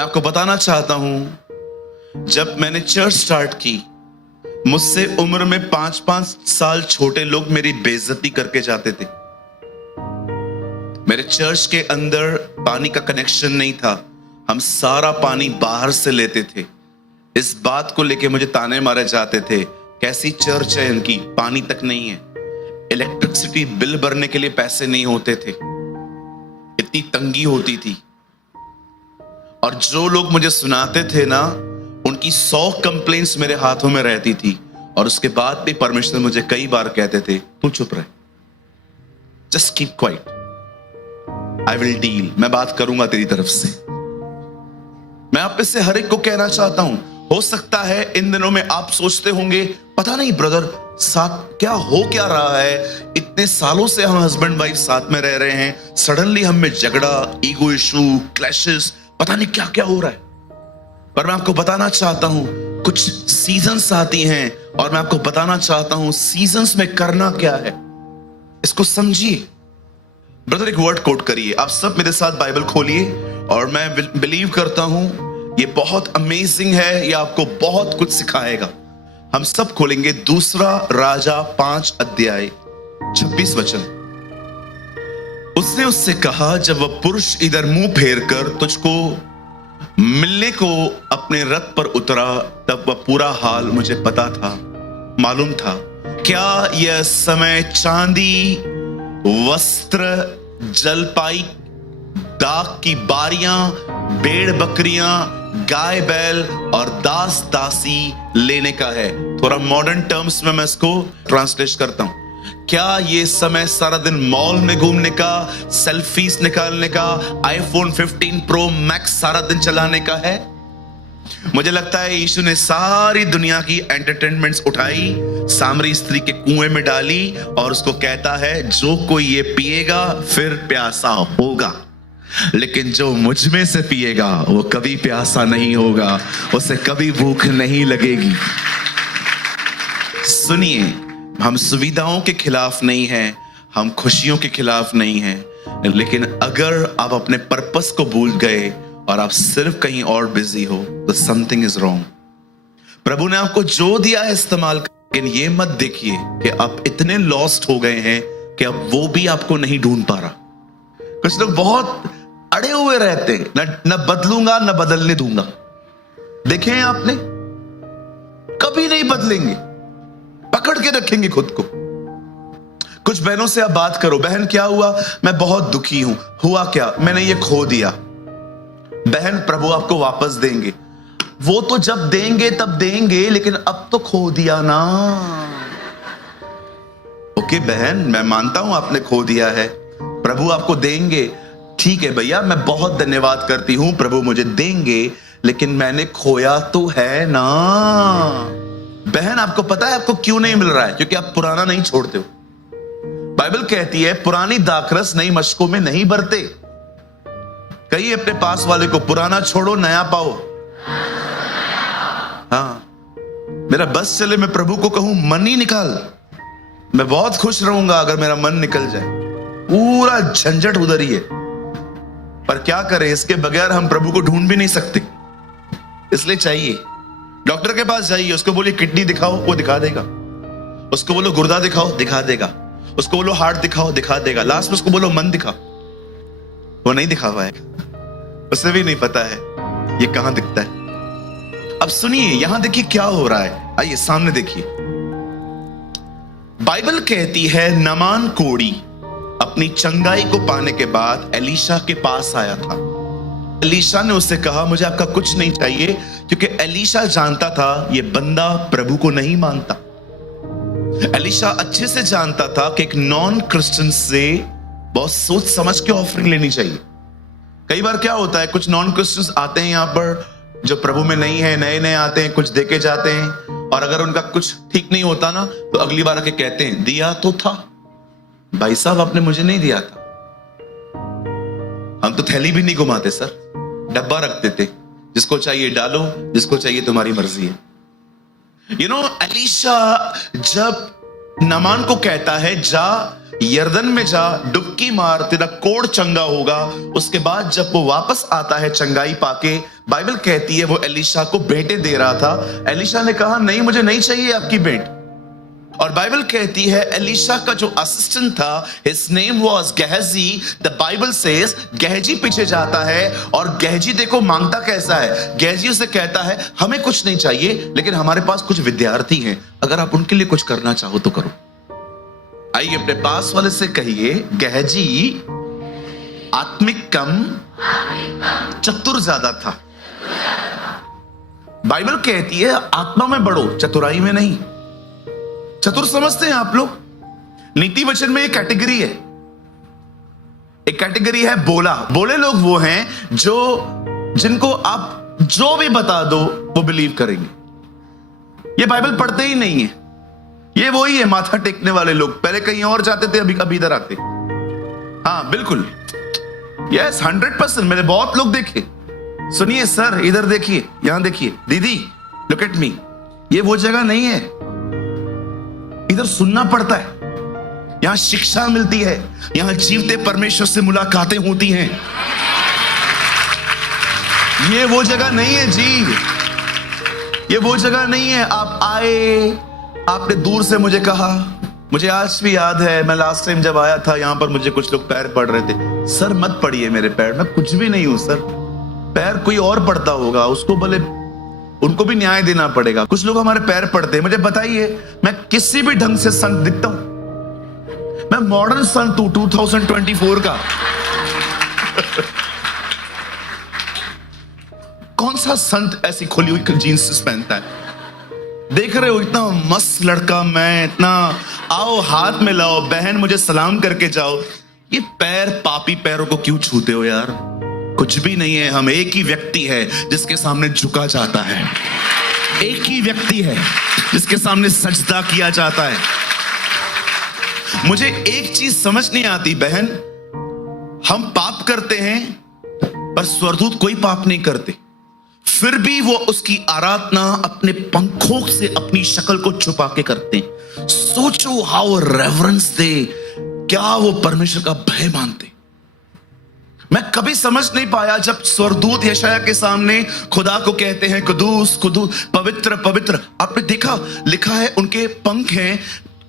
मैं आपको बताना चाहता हूं, जब मैंने चर्च स्टार्ट की, मुझसे उम्र में 5-5 साल छोटे लोग मेरी बेइज्जती करके जाते थे। मेरे चर्च के अंदर पानी का कनेक्शन नहीं था, हम सारा पानी बाहर से लेते थे। इस बात को लेके मुझे ताने मारे जाते थे, कैसी चर्च है इनकी, पानी तक नहीं है, इलेक्ट्रिसिटी बिल भरने के लिए पैसे नहीं होते थे, इतनी तंगी होती थी। और जो लोग मुझे सुनाते थे ना, उनकी 100 कंप्लेंट्स मेरे हाथों में रहती थी, और उसके बाद भी परमेश्वर मुझे कई बार कहते थे, तू चुप रहे, just keep quiet, I will deal, मैं बात करूंगा तेरी तरफ से। मैं आप में से हर एक को कहना चाहता हूं, हो सकता है इन दिनों में आप सोचते होंगे, पता नहीं ब्रदर साथ क्या रहा है, इतने सालों से हम हस्बैंड वाइफ साथ में रह रहे हैं, सडनली हम में झगड़ा, ईगो इशू, क्लैशेस, पता नहीं क्या क्या हो रहा है। पर मैं आपको बताना चाहता हूं, कुछ सीजन्स आती हैं, और मैं आपको बताना चाहता हूं सीजन्स में करना क्या है, इसको समझिए। ब्रदर एक वर्ड कोट करिए, आप सब मेरे साथ बाइबल खोलिए, और मैं बिलीव करता हूं ये बहुत अमेजिंग है, ये आपको बहुत कुछ सिखाएगा। हम सब खोलेंगे 2 राजा 5 अध्याय 26 वचन। उसने उससे कहा, जब वह पुरुष इधर मुंह फेर कर तुझको मिलने को अपने रथ पर उतरा, तब वह पूरा हाल मुझे पता था, मालूम था। क्या यह समय चांदी, वस्त्र, जलपाई, दाख की बारियां, भेड़ बकरियां, गाय बैल और दास दासी लेने का है? थोड़ा मॉडर्न टर्म्स में मैं इसको ट्रांसलेट करता हूं। क्या ये समय सारा दिन मॉल में घूमने का, सेल्फीज निकालने का, आईफोन 15 प्रो मैक्स सारा दिन चलाने का है? मुझे लगता है यीशु ने सारी दुनिया की एंटरटेनमेंट्स उठाई, सामरी स्त्री के कुएं में डाली, और उसको कहता है, जो कोई ये पिएगा फिर प्यासा होगा, लेकिन जो मुझ में से पिएगा वो कभी प्यासा नहीं होगा, उसे कभी भूख नहीं लगेगी। सुनिए, हम सुविधाओं के खिलाफ नहीं हैं, हम खुशियों के खिलाफ नहीं हैं, लेकिन अगर आप अपने पर्पस को भूल गए और आप सिर्फ कहीं और बिजी हो, तो समथिंग इज रॉन्ग। प्रभु ने आपको जो दिया है इस्तेमाल कर, लेकिन ये मत देखिए कि आप इतने लॉस्ट हो गए हैं कि अब वो भी आपको नहीं ढूंढ पा रहा। कुछ लोग बहुत अड़े हुए रहते हैं, न बदलूंगा न बदलने दूंगा। देखे हैं आपने, कभी नहीं बदलेंगे, पकड़ के रखेंगे खुद को। कुछ बहनों से आप बात करो, बहन क्या हुआ? मैं बहुत दुखी हूं। हुआ क्या? मैंने ये खो दिया। बहन, प्रभु आपको वापस देंगे। वो तो जब देंगे तब देंगे, लेकिन अब तो खो दिया ना। ओके बहन, मैं मानता हूं आपने खो दिया है, प्रभु आपको देंगे। ठीक है भैया, मैं बहुत धन्यवाद करती हूं, प्रभु मुझे देंगे, लेकिन मैंने खोया तो है ना। बहन, आपको पता है आपको क्यों नहीं मिल रहा है? क्योंकि आप पुराना नहीं छोड़ते हो। बाइबल कहती है, पुरानी दाखरस नई मशकों में नहीं भरते। कहिए अपने पास वाले को, पुराना छोड़ो नया पाओ। हाँ, मेरा बस चले, मैं प्रभु को कहूं मन ही निकाल, मैं बहुत खुश रहूंगा अगर मेरा मन निकल जाए। पूरा झंझट उधर ही है, पर क्या करें, इसके बगैर हम प्रभु को ढूंढ भी नहीं सकते। इसलिए चाहिए, डॉक्टर के पास जाइए, उसको बोलिए किडनी दिखाओ, वो दिखा देगा। उसको बोलो गुर्दा दिखाओ, दिखा देगा। उसको बोलो हार्ट दिखाओ, दिखा देगा। लास्ट में उसको बोलो मन दिखाओ, वो नहीं दिखा पाएगा, उसे भी नहीं पता है ये कहां दिखता है। अब सुनिए, यहां देखिए क्या हो रहा है, आइए सामने देखिए। बाइबल कहती है, नमान कोढ़ी अपनी चंगाई को पाने के बाद एलीशा के पास आया था। एलीशा ने उससे कहा, मुझे आपका कुछ नहीं चाहिए, क्योंकि एलीशा जानता था ये बंदा प्रभु को नहीं मानता। एलीशा अच्छे से जानता था कि एक नॉन क्रिश्चियन से बहुत सोच समझ के ऑफरिंग लेनी चाहिए। कई बार क्या होता है, कुछ नॉन क्रिश्चियंस आते हैं यहां पर जो प्रभु में नहीं है, नए नए आते हैं, कुछ देके जाते हैं, और अगर उनका कुछ ठीक नहीं होता ना, तो अगली बार आके कहते हैं, दिया तो था भाई साहब, आपने मुझे नहीं दिया था। हम तो थैली भी नहीं घुमाते सर, डब्बा रखते थे, जिसको चाहिए डालो, जिसको चाहिए तुम्हारी मर्जी है। एलीशा जब नामान को कहता है जा यर्दन में जा, डुबकी मार, तेरा कोढ़ चंगा होगा। उसके बाद जब वो वापस आता है चंगाई पाके, बाइबल कहती है वो एलीशा को भेंटें दे रहा था। एलीशा ने कहा नहीं, मुझे नहीं चाहिए आपकी भेंट। और बाइबल कहती है एलीशा का जो असिस्टेंट था, his name was Gehazi. The Bible says Gehazi पीछे जाता है और गेहजी देखो मांगता कैसा है। गेहजी उसे कहता है हमें कुछ नहीं चाहिए, लेकिन हमारे पास कुछ विद्यार्थी हैं, अगर आप उनके लिए कुछ करना चाहो तो करो। आइए अपने पास वाले से कहिए, गेहजी आत्मिक कम चतुर ज्यादा था। बाइबल कहती है आत्मा में बढ़ो, चतुराई में नहीं। चतुर समझते हैं आप लोग? नीति वचन में एक कैटेगरी है, एक कैटेगरी है बोला। बोले लोग वो हैं जिनको आप जो भी बता दो वो बिलीव करेंगे। ये बाइबल पढ़ते ही नहीं है, ये वही है माथा टेकने वाले लोग। पहले कहीं और जाते थे, अभी इधर आते। हाँ बिल्कुल, यस 100%। मैंने बहुत लोग देखे। सुनिए सर, इधर देखिए, यहां देखिए, दीदी लुक एट मी। ये वो जगह नहीं है, इधर सुनना पड़ता है, यहां शिक्षा मिलती है, यहां जीवते परमेश्वर से मुलाकातें होती हैं। ये वो जगह नहीं है जी, ये वो जगह नहीं है। आप आए, आपने दूर से मुझे कहा, मुझे आज भी याद है, मैं लास्ट टाइम जब आया था यहां पर मुझे कुछ लोग पैर पड़ रहे थे। सर मत पड़िए मेरे पैर, मैं कुछ भी नहीं हूं सर। पैर कोई और पड़ता होगा, उसको भले उनको भी न्याय देना पड़ेगा। कुछ लोग हमारे पैर पड़ते हैं। मुझे बताइए, मैं किसी भी ढंग से संत दिखता हूं? मैं मॉडर्न संत हूं 2024 का। कौन सा संत ऐसी खुली हुई जीन्स पहनता है? देख रहे हो, इतना मस्त लड़का मैं, इतना आओ हाथ में लाओ, बहन मुझे सलाम करके जाओ। ये पैर, पापी पैरों को क्यों छूते हो यार? कुछ भी नहीं है। हम एक ही व्यक्ति है जिसके सामने झुका जाता है, एक ही व्यक्ति है जिसके सामने सजदा किया जाता है। मुझे एक चीज समझ नहीं आती बहन, हम पाप करते हैं पर स्वर्गदूत कोई पाप नहीं करते, फिर भी वो उसकी आराधना अपने पंखों से अपनी शक्ल को छुपा के करते हैं। सोचो हाउ रेवरेंस दे, क्या वो परमेश्वर का भय मानते। मैं कभी समझ नहीं पाया जब स्वर्गदूत यशायाह के सामने खुदा को कहते हैं कुदूस कुदूस, पवित्र पवित्र। आपने देखा, लिखा है उनके पंख हैं,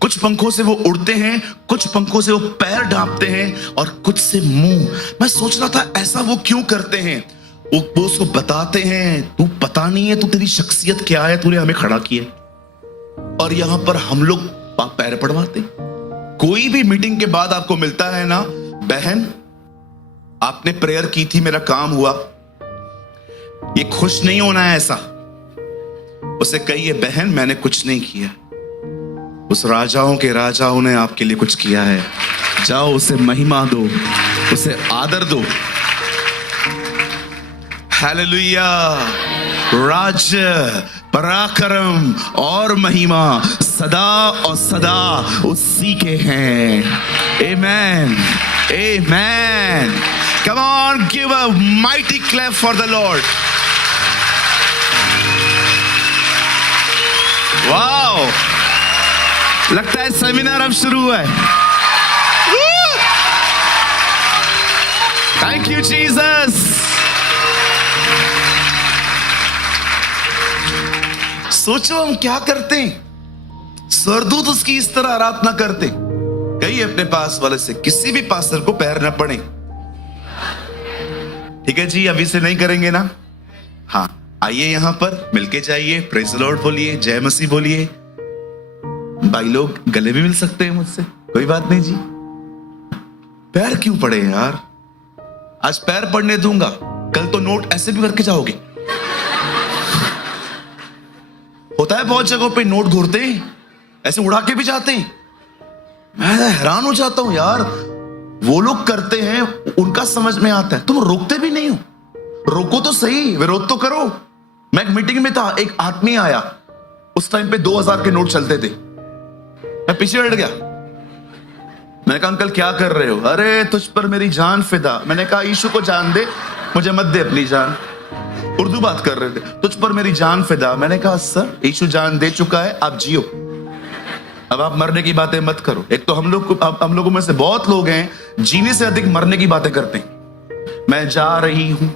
कुछ पंखों से वो उड़ते हैं, कुछ पंखों से वो पैर ढांपते हैं और कुछ से मुंह। मैं सोच रहा था ऐसा वो क्यों करते हैं? वो उसको बताते हैं तू पता नहीं है, तू तेरी शख्सियत क्या है, तूने हमें खड़ा किया। और यहां पर हम लोग पैर पड़वाते। कोई भी मीटिंग के बाद आपको मिलता है ना, बहन आपने प्रेयर की थी, मेरा काम हुआ। ये खुश नहीं होना है ऐसा। उसे कहिए बहन मैंने कुछ नहीं किया, उस राजाओं के राजाओं ने आपके लिए कुछ किया है। जाओ उसे महिमा दो, उसे आदर दो। हालेलुया। राज्य, पराक्रम और महिमा सदा और सदा उसी के हैं। आमेन, आमेन। Come on, give a mighty clap for the Lord. Wow! लगता है सेमिनार अब शुरू हुआ है। Thank you, Jesus. सोचो हम क्या करते हैं, स्वर्गदूत उसकी इस तरह आराधना करते। कहिए अपने पास वाले से, किसी भी पास्टर को पैर न पड़े। ठीक है जी, अभी से नहीं करेंगे ना? हाँ, आइए यहां पर मिलके जाइए, प्रेज द लॉर्ड बोलिए, जय मसीह बोलिए। भाई लोग गले भी मिल सकते हैं मुझसे, कोई बात नहीं जी। पैर क्यों पड़े यार? आज पैर पड़ने दूंगा, कल तो नोट ऐसे भी करके जाओगे। होता है बहुत जगहों पे नोट घूरते हैं, ऐसे उड़ा के भी जाते हैं। मैं हैरान हो जाता हूं यार, वो लोग करते हैं, उनका समझ में आता है, तुम रोकते भी नहीं हो। रोको तो सही, विरोध तो करो। मैं एक मीटिंग में था, एक आदमी आया, उस टाइम पे 2000 के नोट चलते थे। मैं पीछे बैठ गया, मैंने कहा अंकल क्या कर रहे हो? अरे तुझ पर मेरी जान फिदा। मैंने कहा यीशु को जान दे, मुझे मत दे अपनी जान। उर्दू बात कर रहे थे, तुझ पर मेरी जान फिदा। मैंने कहा सर यीशु जान दे चुका है, आप जियो। अब आप मरने की बातें मत करो। एक तो हम लोगों में से बहुत लोग हैं जीने से अधिक मरने की बातें करते हैं। मैं जा रही हूं,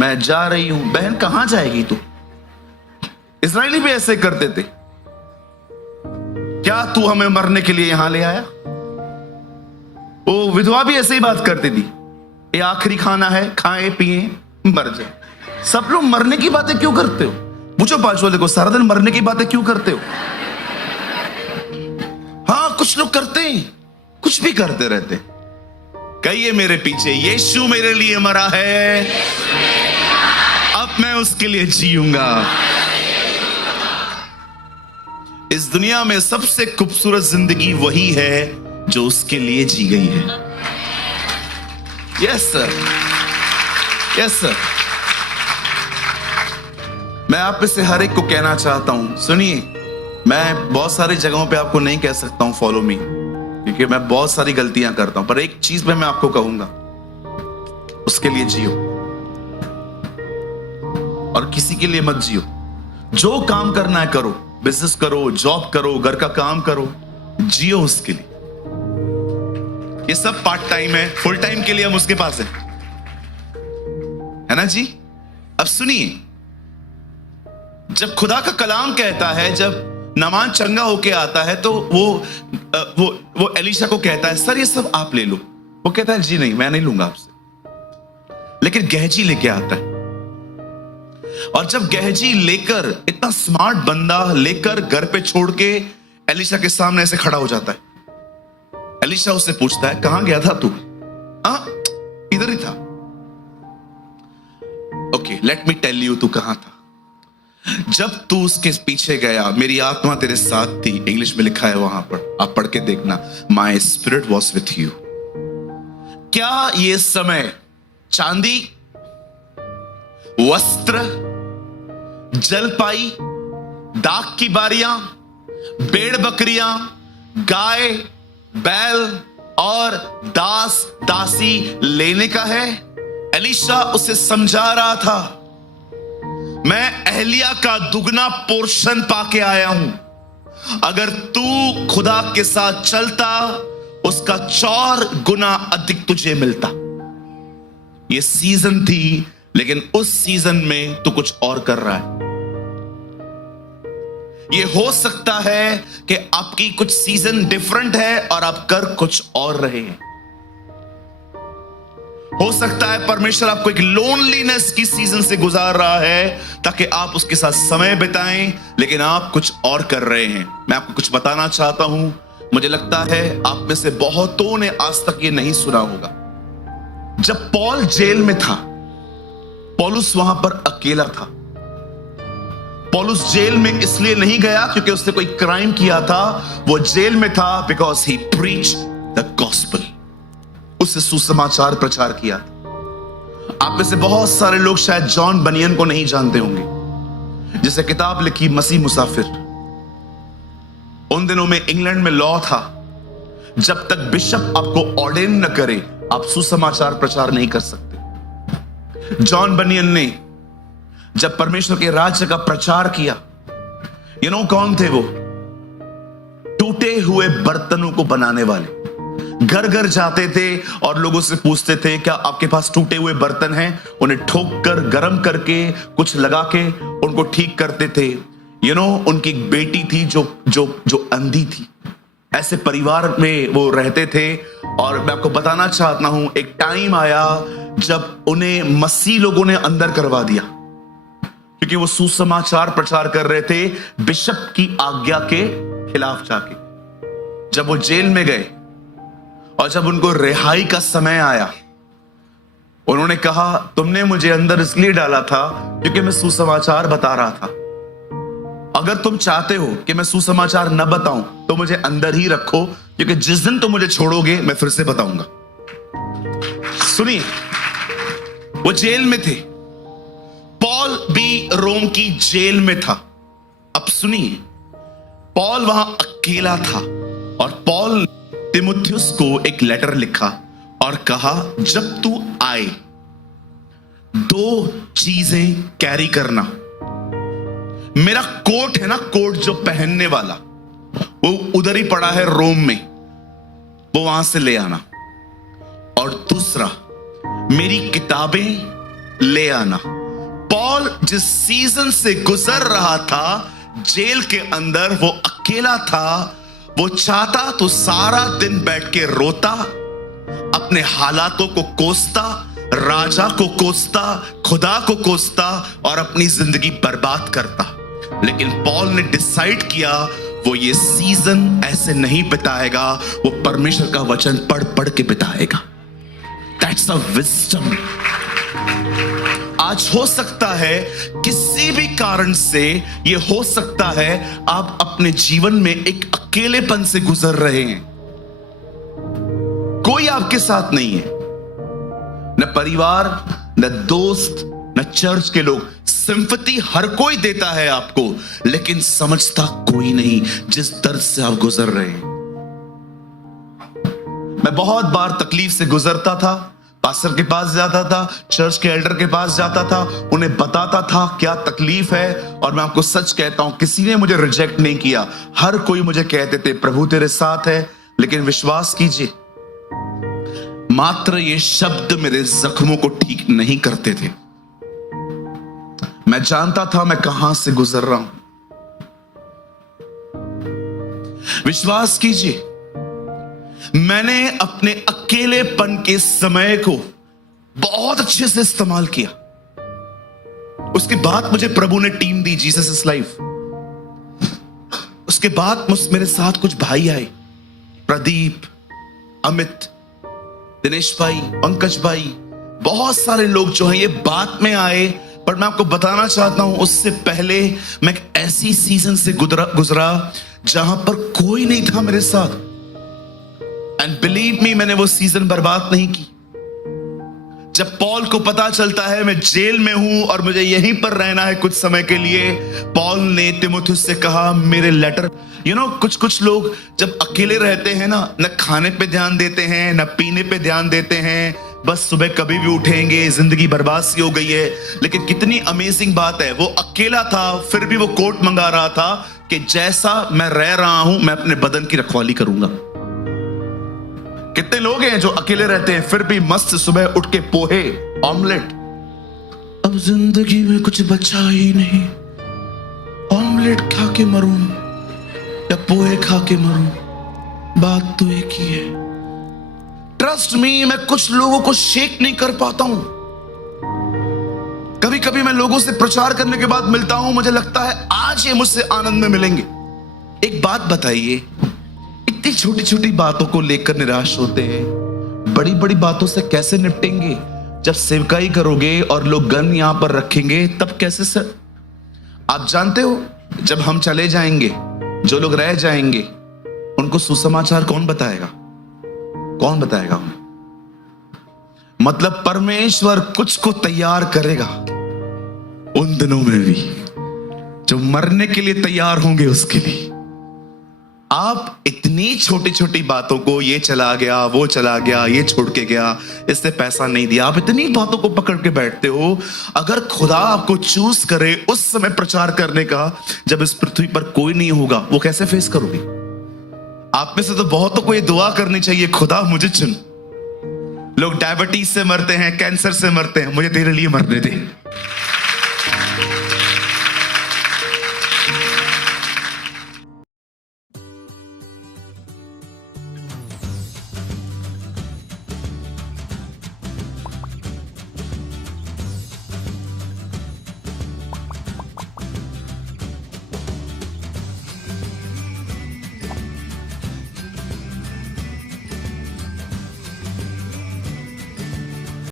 मैं जा रही हूं। बहन कहां जाएगी तू? इस्राएली भी ऐसे करते थे। क्या तू हमें मरने के लिए यहां ले आया? वो विधवा भी ऐसे ही बात करती थी, ये आखिरी खाना है, खाएं पिए मर जाए। सब लोग मरने की बातें क्यों करते हो? पूछो पांच वाले को, सारा दिन मरने की बातें क्यों करते हो? हाँ, कुछ लोग करते हैं, कुछ भी करते रहते। कहिए मेरे पीछे, यीशु मेरे लिए मरा है, अब मैं उसके लिए जीऊंगा। इस दुनिया में सबसे खूबसूरत जिंदगी वही है जो उसके लिए जी गई है। Yes sir, yes sir. मैं आप में से हर एक को कहना चाहता हूं, सुनिए, मैं बहुत सारी जगहों पे आपको नहीं कह सकता हूं फॉलो मी, क्योंकि मैं बहुत सारी गलतियां करता हूं, पर एक चीज में मैं आपको कहूंगा, उसके लिए जियो और किसी के लिए मत जियो। जो काम करना है करो, बिजनेस करो, जॉब करो, घर का काम करो, जियो उसके लिए। ये सब पार्ट टाइम है, फुल टाइम के लिए हम उसके पास है ना जी। अब सुनिए, जब खुदा का कलाम कहता है, जब नामान चंगा होके आता है तो वो एलीशा को कहता है, सर ये सब आप ले लो। वो कहता है जी नहीं, मैं नहीं लूंगा आपसे। लेकिन गेहजी लेके आता है, और जब गेहजी लेकर, इतना स्मार्ट बंदा लेकर घर पे छोड़ के एलीशा के सामने ऐसे खड़ा हो जाता है। एलीशा उससे पूछता है, कहां गया था तू? इधर ही था। Okay, let me tell you, तू कहां था? जब तू उसके पीछे गया, मेरी आत्मा तेरे साथ थी। इंग्लिश में लिखा है वहां पर, आप पढ़ के देखना, my spirit was with you. क्या ये समय चांदी, वस्त्र, जलपाई, दाख की बारियां, भेड़ बकरियां, गाय बैल और दास दासी लेने का है? एलीशा उसे समझा रहा था, मैं एहलिया का दुगना पोर्शन पाके आया हूं। अगर तू खुदा के साथ चलता, उसका 4 गुना अधिक तुझे मिलता। ये सीजन थी, लेकिन उस सीजन में तू कुछ और कर रहा है। ये हो सकता है कि आपकी कुछ सीजन डिफरेंट है और आप कर कुछ और रहे हैं। हो सकता है परमेश्वर आपको एक लोनलीनेस की सीजन से गुजार रहा है ताकि आप उसके साथ समय बिताएं, लेकिन आप कुछ और कर रहे हैं। मैं आपको कुछ बताना चाहता हूं, मुझे लगता है आप में से बहुतों ने आज तक ये नहीं सुना होगा। जब पॉल जेल में था, पौलुस वहां पर अकेला था। पौलुस जेल में इसलिए नहीं गया क्योंकि उसने कोई क्राइम किया था, वो जेल में था because he preached the gospel. उससे सुसमाचार प्रचार किया। आप में से बहुत सारे लोग शायद जॉन बनियन को नहीं जानते होंगे, जिसे किताब लिखी मसीह मुसाफिर। उन दिनों में इंग्लैंड में लॉ था, जब तक बिशप आपको ऑर्डेन न करे आप सुसमाचार प्रचार नहीं कर सकते। जॉन बनियन ने जब परमेश्वर के राज्य का प्रचार किया, यू नो कौन थे वो? टूटे हुए बर्तनों को बनाने वाले। घर घर जाते थे और लोगों से पूछते थे, क्या आपके पास टूटे हुए बर्तन हैं? उन्हें ठोक कर, गर्म करके, कुछ लगा के उनको ठीक करते थे। यू नो, उनकी एक बेटी थी जो अंधी थी। ऐसे परिवार में वो रहते थे। और मैं आपको बताना चाहता हूं, एक टाइम आया जब उन्हें मसीह लोगों ने अंदर करवा दिया, क्योंकि वो सुसमाचार प्रचार कर रहे थे बिशप की आज्ञा के खिलाफ जाके। जब वो जेल में गए और जब उनको रिहाई का समय आया, उन्होंने कहा, तुमने मुझे अंदर इसलिए डाला था क्योंकि मैं सुसमाचार बता रहा था। अगर तुम चाहते हो कि मैं सुसमाचार न बताऊं तो मुझे अंदर ही रखो, क्योंकि जिस दिन तुम मुझे छोड़ोगे मैं फिर से बताऊंगा। सुनिए, वो जेल में थे। पॉल भी रोम की जेल में था। अब सुनिए, पॉल वहां अकेला था और पॉल तिमुथियुस को एक लेटर लिखा और कहा, जब तू आए 2 चीजें कैरी करना। मेरा कोट है ना, कोट जो पहनने वाला, वो उधर ही पड़ा है रोम में, वो वहां से ले आना। और दूसरा, मेरी किताबें ले आना। पॉल जिस सीजन से गुजर रहा था जेल के अंदर, वो अकेला था। वो चाहता तो सारा दिन बैठ के रोता, अपने हालातों को कोसता, राजा को कोसता, खुदा को कोसता और अपनी जिंदगी बर्बाद करता। लेकिन पॉल ने डिसाइड किया वो ये सीजन ऐसे नहीं बिताएगा, वो परमेश्वर का वचन पढ़ पढ़ के बिताएगा। That's a wisdom. आज हो सकता है किसी भी कारण से, ये हो सकता है आप अपने जीवन में एक अकेलेपन से गुजर रहे हैं। कोई आपके साथ नहीं है, न परिवार, न दोस्त, न चर्च के लोग। सिंपैथी हर कोई देता है आपको, लेकिन समझता कोई नहीं जिस दर्द से आप गुजर रहे हैं। मैं बहुत बार तकलीफ से गुजरता था, पास्टर के पास जाता था, चर्च के एल्डर के पास जाता था, उन्हें बताता था क्या तकलीफ है। और मैं आपको सच कहता हूं, किसी ने मुझे रिजेक्ट नहीं किया। हर कोई मुझे कहते थे प्रभु तेरे साथ है। लेकिन विश्वास कीजिए, मात्र ये शब्द मेरे जख्मों को ठीक नहीं करते थे। मैं जानता था मैं कहां से गुजर रहा हूं। विश्वास कीजिए, मैंने अपने अकेलेपन के समय को बहुत अच्छे से इस्तेमाल किया। उसके बाद मुझे प्रभु ने team the, Jesus is life. उसके बाद मेरे साथ कुछ भाई आए, प्रदीप, अमित, दिनेश भाई, पंकज भाई, बहुत सारे लोग जो हैं ये बाद में आए। पर मैं आपको बताना चाहता हूं, उससे पहले मैं एक ऐसी सीजन से गुजरा जहां पर कोई नहीं था मेरे साथ। एंड बिलीव मी, मैंने वो सीजन बर्बाद नहीं की। जब पॉल को पता चलता है मैं जेल में हूं और मुझे यहीं पर रहना है कुछ समय के लिए, पॉल ने तीमुथियुस से कहा मेरे लेटर। कुछ लोग जब अकेले रहते हैं ना, न खाने पे ध्यान देते हैं, न पीने पे ध्यान देते हैं, बस सुबह कभी भी उठेंगे, जिंदगी बर्बाद सी हो गई है। लेकिन कितनी अमेजिंग बात है, वो अकेला था फिर भी वो कोट मंगा रहा था कि जैसा मैं रह रहा हूं मैं अपने बदन की रखवाली करूंगा। कितने लोग हैं जो अकेले रहते हैं फिर भी मस्त सुबह उठ के पोहे, ऑमलेट। अब जिंदगी में कुछ बचा ही नहीं, ऑमलेट खा के मरूं या पोहे खा के मरूं, बात तो एक ही है। ट्रस्ट मी, मैं कुछ लोगों को शेक नहीं कर पाता हूं। कभी कभी मैं लोगों से प्रचार करने के बाद मिलता हूं, मुझे लगता है आज ये मुझसे आनंद में मिलेंगे। एक बात बताइए, इतनी छोटी छोटी बातों को लेकर निराश होते हैं, बड़ी बड़ी बातों से कैसे निपटेंगे? जब सेवकाई करोगे और लोग गन यहां पर रखेंगे तब कैसे सर? आप जानते हो, जब हम चले जाएंगे, जो लोग रह जाएंगे उनको सुसमाचार कौन बताएगा? कौन बताएगा उन्हें? मतलब परमेश्वर कुछ को तैयार करेगा उन दिनों में भी, जो मरने के लिए तैयार होंगे उसके लिए। आप इतनी छोटी छोटी बातों को, ये चला गया, वो चला गया, ये छोड़ के गया, इससे पैसा नहीं दिया, आप इतनी बातों को पकड़ के बैठते हो। अगर खुदा आपको चूज करे उस समय प्रचार करने का, जब इस पृथ्वी पर कोई नहीं होगा, वो कैसे फेस करोगे? आप में से तो बहुतों को ये दुआ करनी चाहिए, खुदा मुझे चुन। लोग डायबिटीज से मरते हैं, कैंसर से मरते हैं, मुझे तेरे लिए मरने दे।